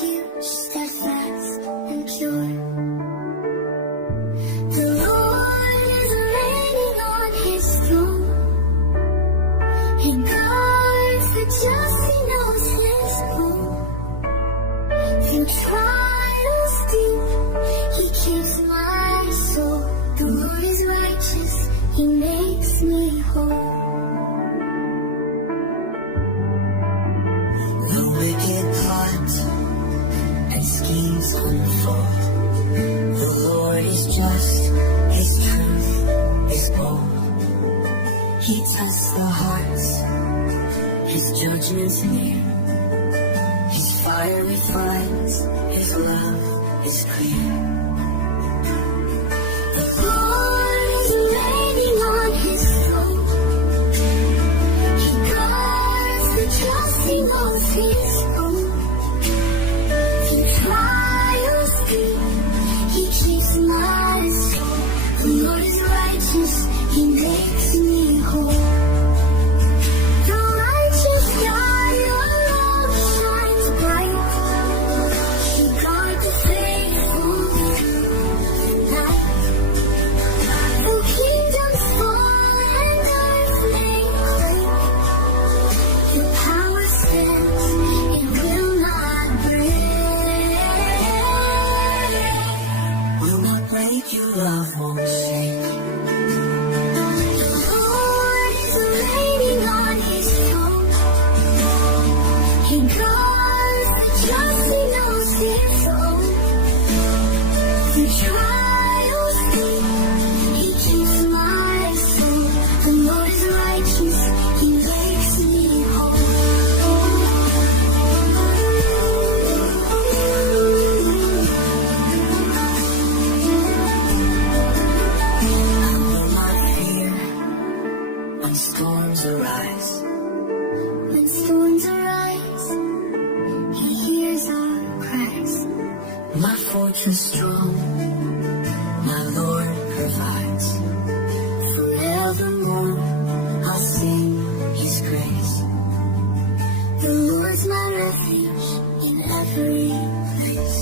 refuge, steadfast and pure. The Lord is reigning on his throne. He guards the just, he knows his home. Through trials deep, he keeps my soul. The Lord is righteous, he makes me whole. The wicked plot and schemes unfold. The Lord is just, his truth is bold. He tests the hearts, his judgment's near. His fire refines, his love is clear. The Lord is reigning on his throne. He guards the just, he knows his own. Through trials deep, he keeps my soul. The Lord is righteous, he makes me whole. The righteous God, your love shines bright. You guard the faithful night. The kingdoms fall and earth may quake. Your power stands, it will not break. Will not break, your love won't shake. The Lord is reigning on his throne. He guards the just, he knows his own. Through trials deep, he keeps my soul. The Lord is righteous, he makes me whole. I will not fear when storms arise. When storms arise, he hears our cries. My fortress strong, my Lord provides. Forevermore, I'll sing his grace. The Lord's my refuge in every place.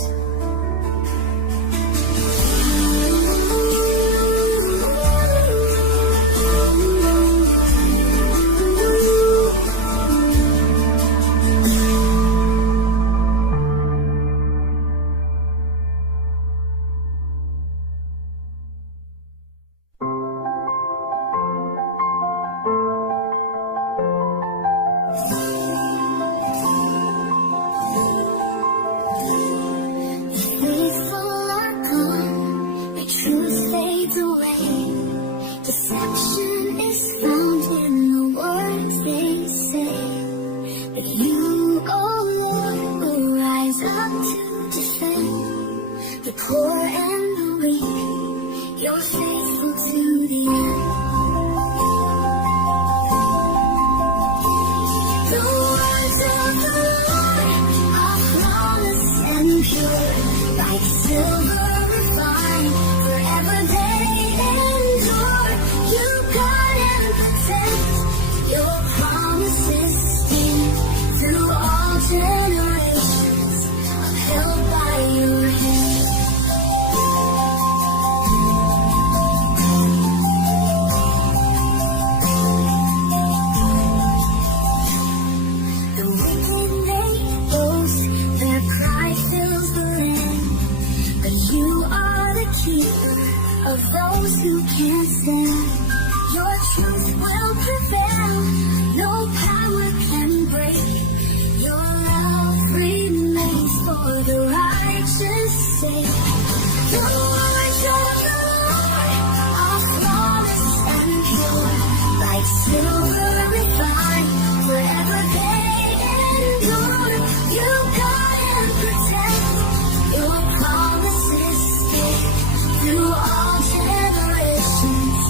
Faithful are gone, the truth fades away. Deception is found in the words they say. But you, oh Lord, will rise up to defend the poor and the weak. You're faithful to the end. The words of the Lord are flawless and pure, like silver refined, forever they endure. You guard and protect, your promises stand through all generations, upheld by your hand. The wicked may boast, their pride fills the land. But you are the keeper of those who can't stand. Your truth will prevail, no power can break. Your love remains for the righteous sake. The words of the Lord are flawless and pure, like silver refined, forever they endure. You guard and protect, your promises stay through all generations,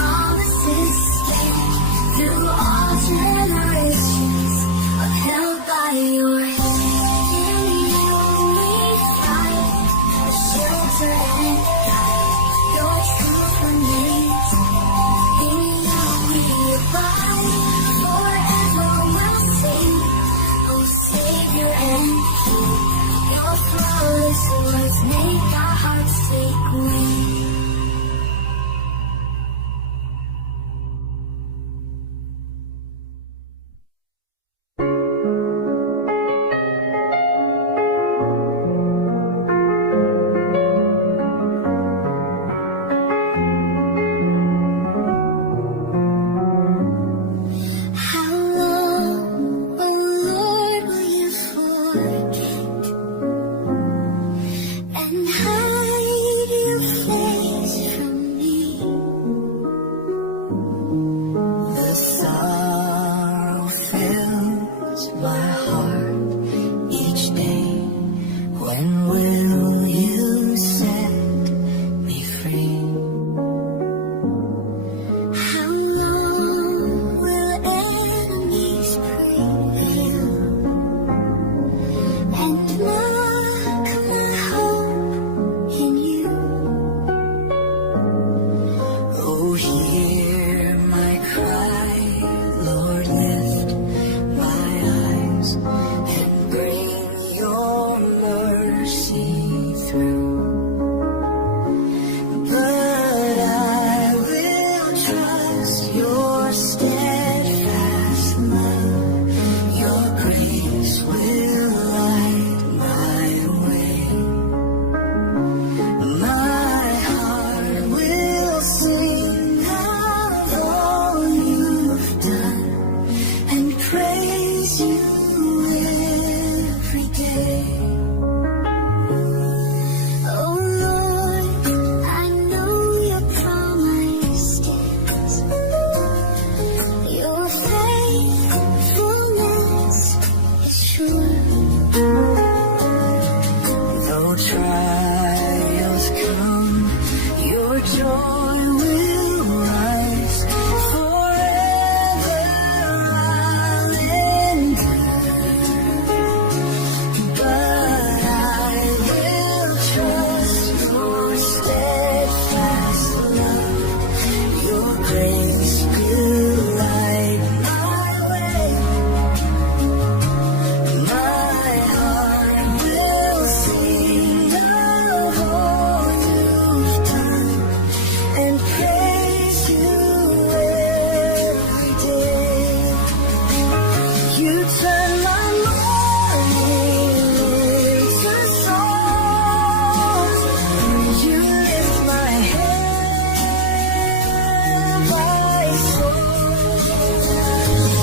promises stand through all generations, upheld by your hand. In you we find a shelter and guide. Your truth remains. In you we abide. Forever we'll sing, oh Savior and King. Your flawless words make our hearts take wing. How long, oh Lord, will you forget and hide your face from me? The sorrow fills my heart each day. When will you set me free? How long will enemies prevail and mock my hope in you? Oh, hear my cry, Lord, lift my eyes and bring your mercy through. But I will trust your steadfast love. Your grace will light my way. My heart will sing of all you've done and praise you every day. Oh Lord, I know your promise stands. Your faithfulness is sure. Though trials come, your joy will rise. Forever I'll endure. But I will trust your steadfast love. Your grace will light my way. My heart will sing of all you've done and praise you every day. You turn my mourning into song. You lift my head, my soul.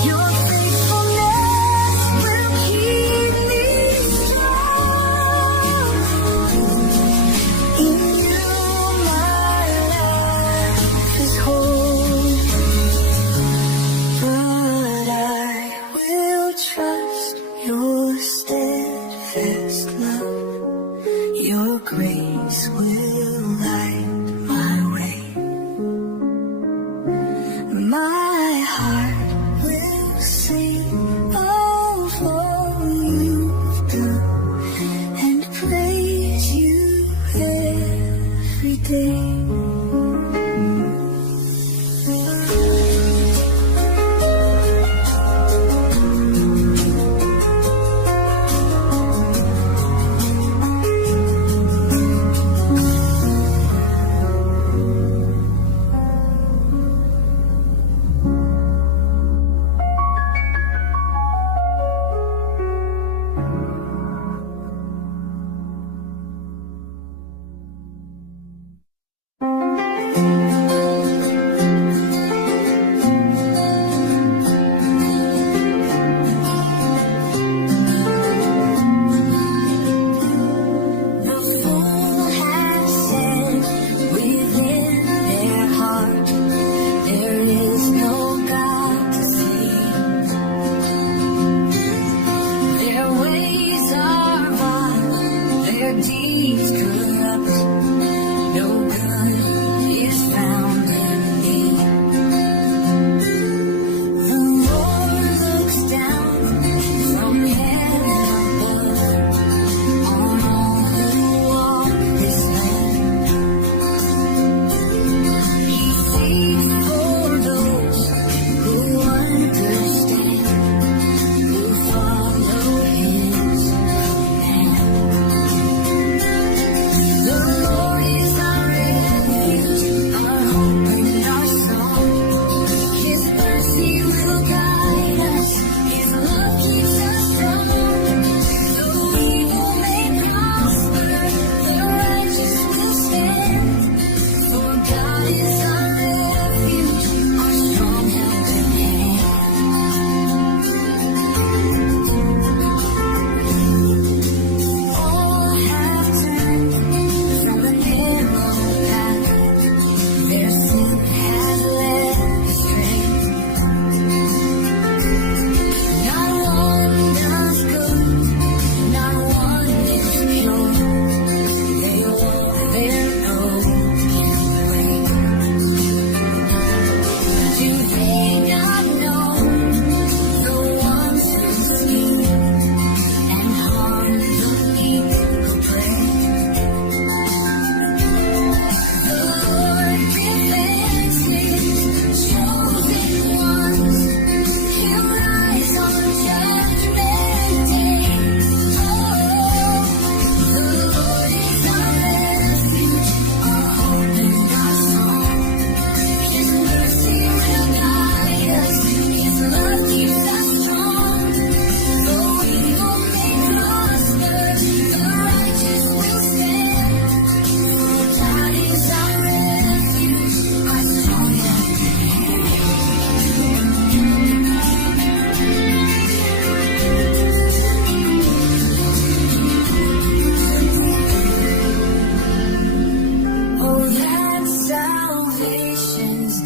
Your faithfulness will keep me strong. In you my life is whole. But I will trust your steadfast love. Your grace will light my way. My heart will sing of all you've done and praise you every day.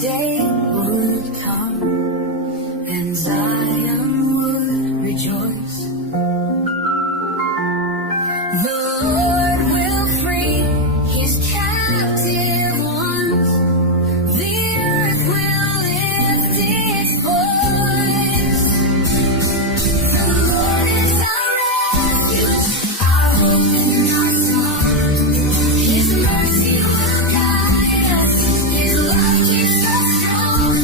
day would come and Zion would rejoice. The Lord will free his captive ones. The earth will lift its voice. The Lord is our refuge, our hope and our song. His mercy will guide us, his love keeps us strong.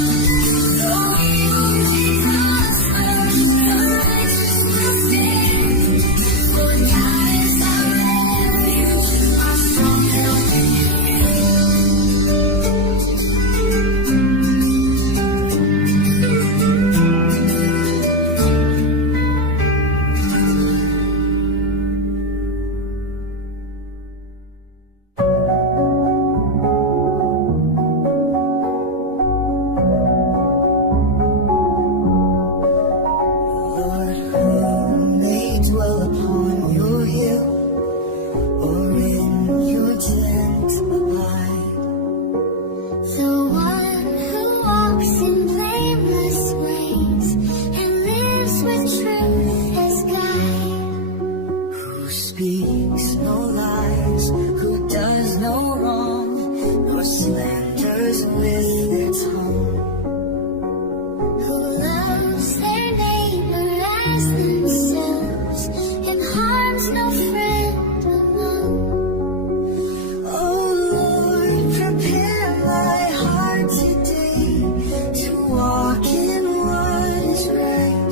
Though evil may prosper, the righteous will stand. For God is our refuge, our strong help in Lord, who may dwell upon your hill, or in your tent abide? The one who walks in blameless ways and lives with truth as guide. Who speaks no lies, who does no wrong, nor slanders with their tongue. Who loves their neighbor as themselves and harms no friend alone. Oh Lord, prepare my heart today to walk in what is right.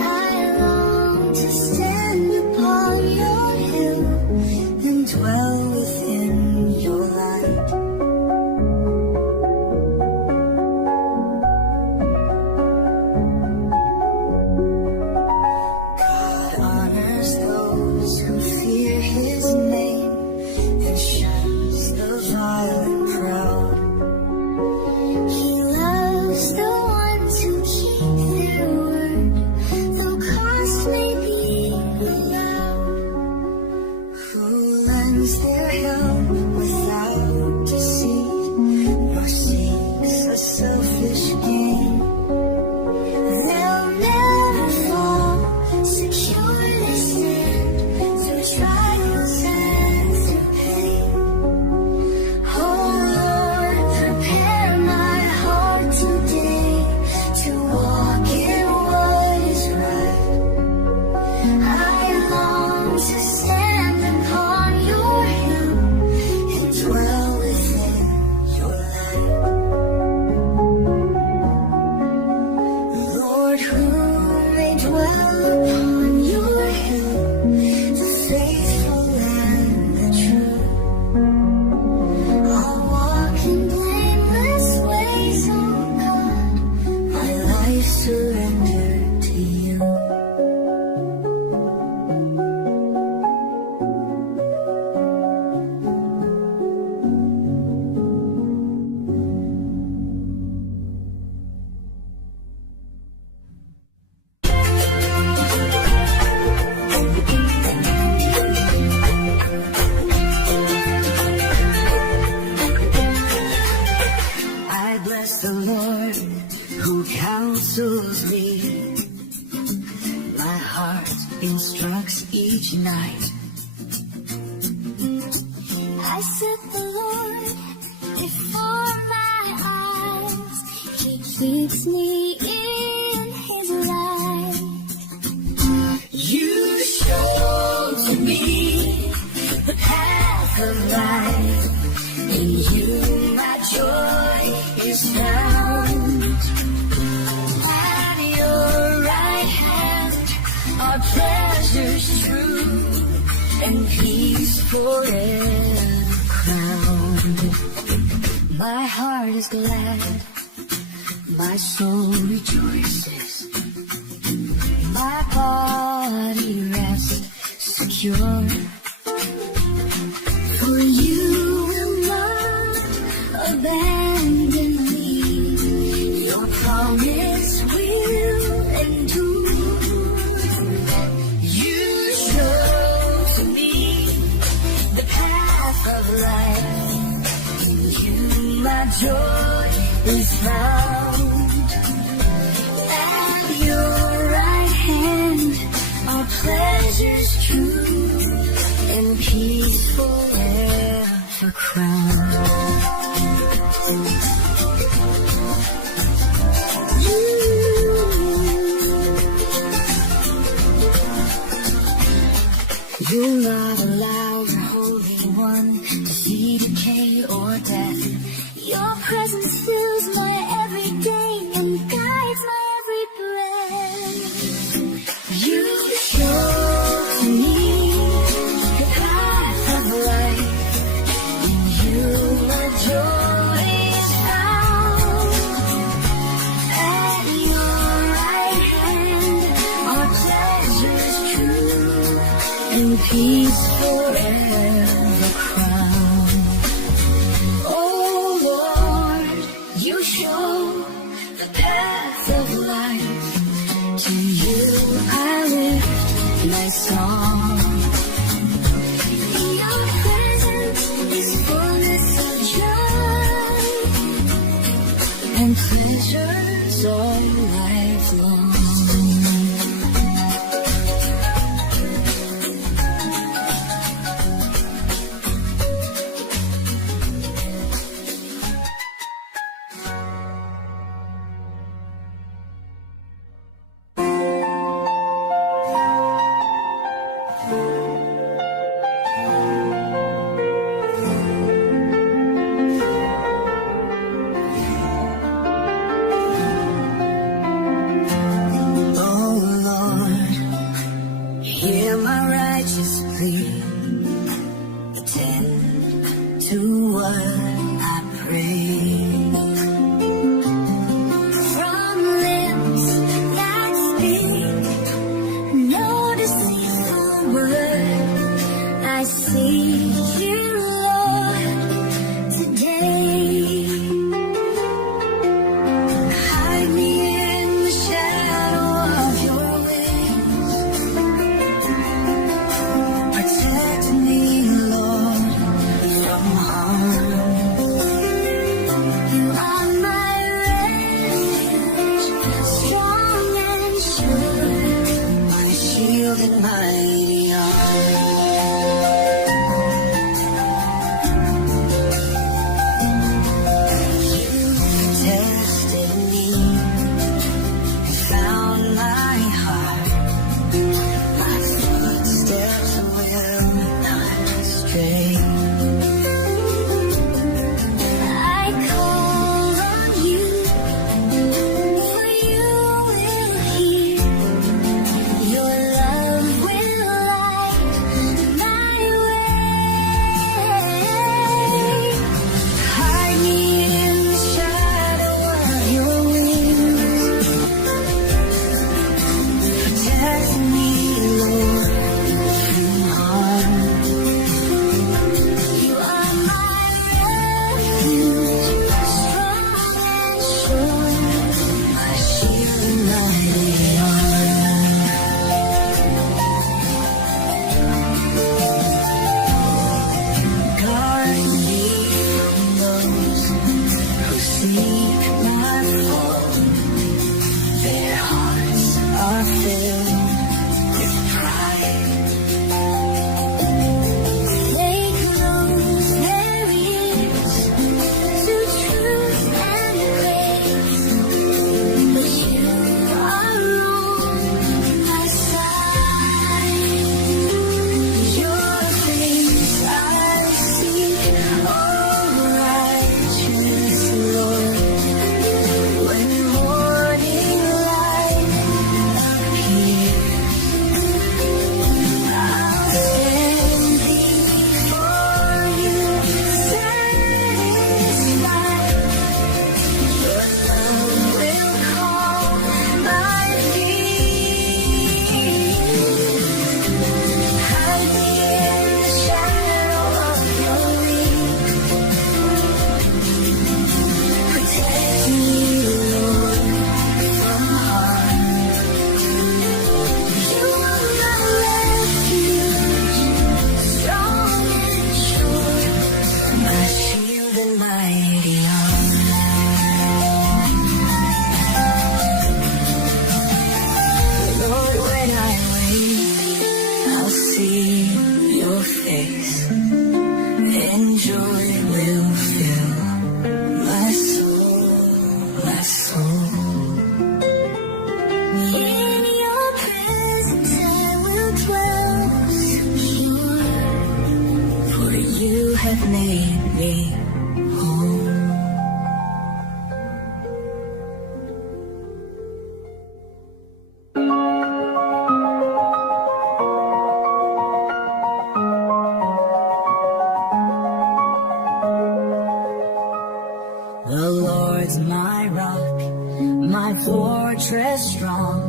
I long to stand upon your hill and dwell within your light. God honors those who fear his name and shuns the violent proud. He loves the ones who keep their word, though cost may be allowed. Who lends their help without deceit, nor seeks a selfish gain. They'll never fall, securely stand through trials and through pain. Oh Lord, prepare my heart today to walk in what is right. I long to stand upon your hill and dwell within your light. Lord, who may dwell upon your hill, the faithful and the true. I'll walk in blameless ways, oh God, my life surrendered to you. I bless the Lord who counsels me. My heart instructs each night. I set the Lord before my eyes. He keeps me in his light. You show to me the path of life. In you my joy is found. At your right hand are treasures true and peace forever crowned. My heart is glad, my soul rejoices, my body rests secure. For you will not abandon me, your promise will endure. You show to me the path of life, in you my joy is found at your right hand. Our pleasures true and peaceful ever crowned. You'll not allow your Holy One to see decay or death. Your presence fills my every day and guides my every breath. You show to me the path of life. In you my joy is found. At your right hand are pleasures true and peace forever crowned. Oh Lord, you show the path of life. To you I lift my song. In your presence is fullness of joy and pleasures all life long. Hear my righteous plea, attend to what I pray. From lips that speak no deceitful word, I seek you, Lord, today. Hide me in the shadow of your wings. Protect me, Lord, from harm. You are my refuge, strong and sure, my shield and mighty arm. You tested me and found my heart. My footsteps will not stray. I call on you, for you will hear. Your love will light my way. Hide me in the shadow of your wings. Protect me, Lord, from harm. You are my refuge, strong and sure, my shield and mighty arm. Guard me from those who seek my fall. Their hearts are filled with pride. They close their ears to truth and grace, but you are on my side. Your face I seek, oh righteous Lord. When morning light appears, my rock, my fortress strong,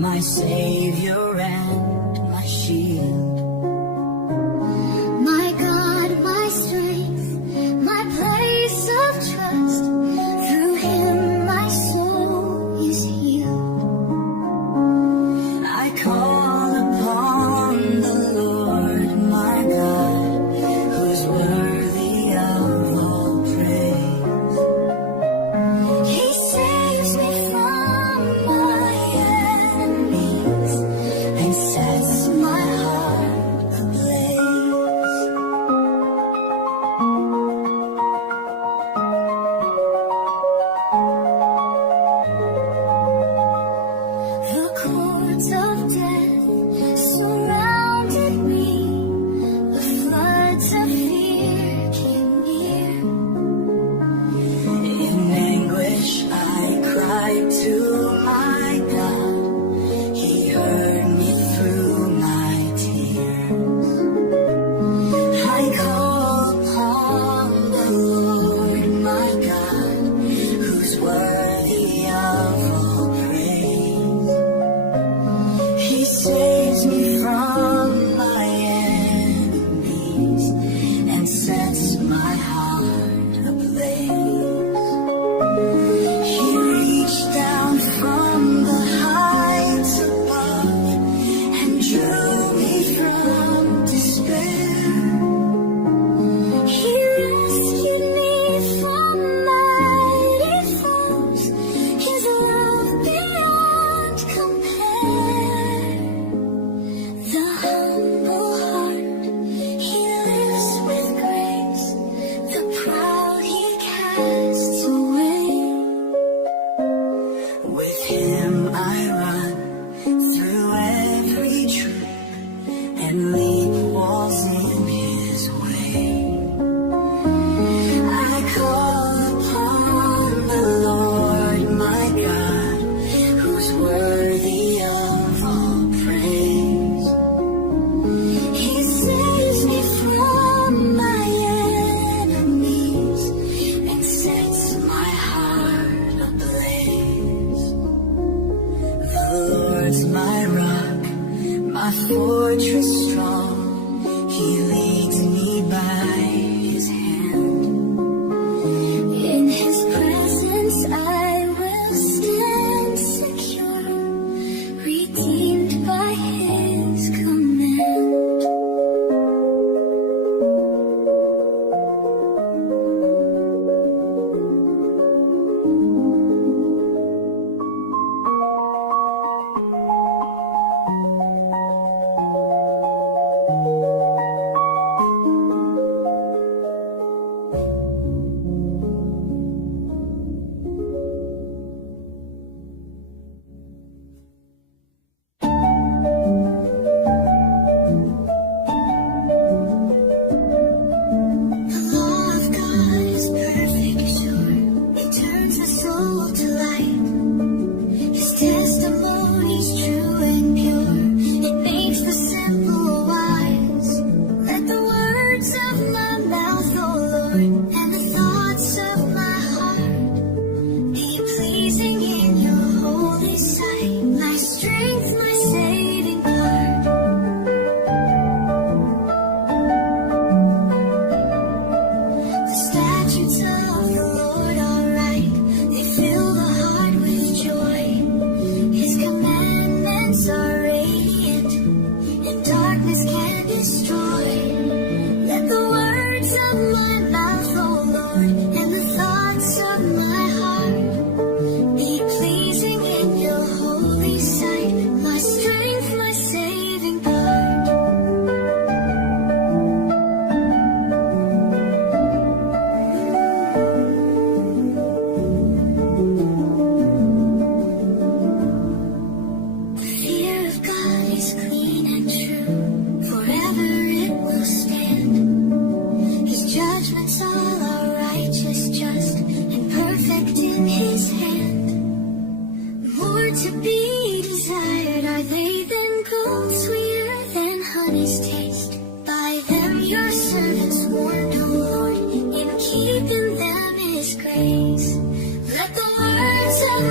my Savior and my shield. My God, my strength, my place of trust, through Him my soul is healed. I call upon the Lord my God, who's worthy of all praise. He saves me from my enemies and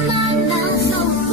my mouth open.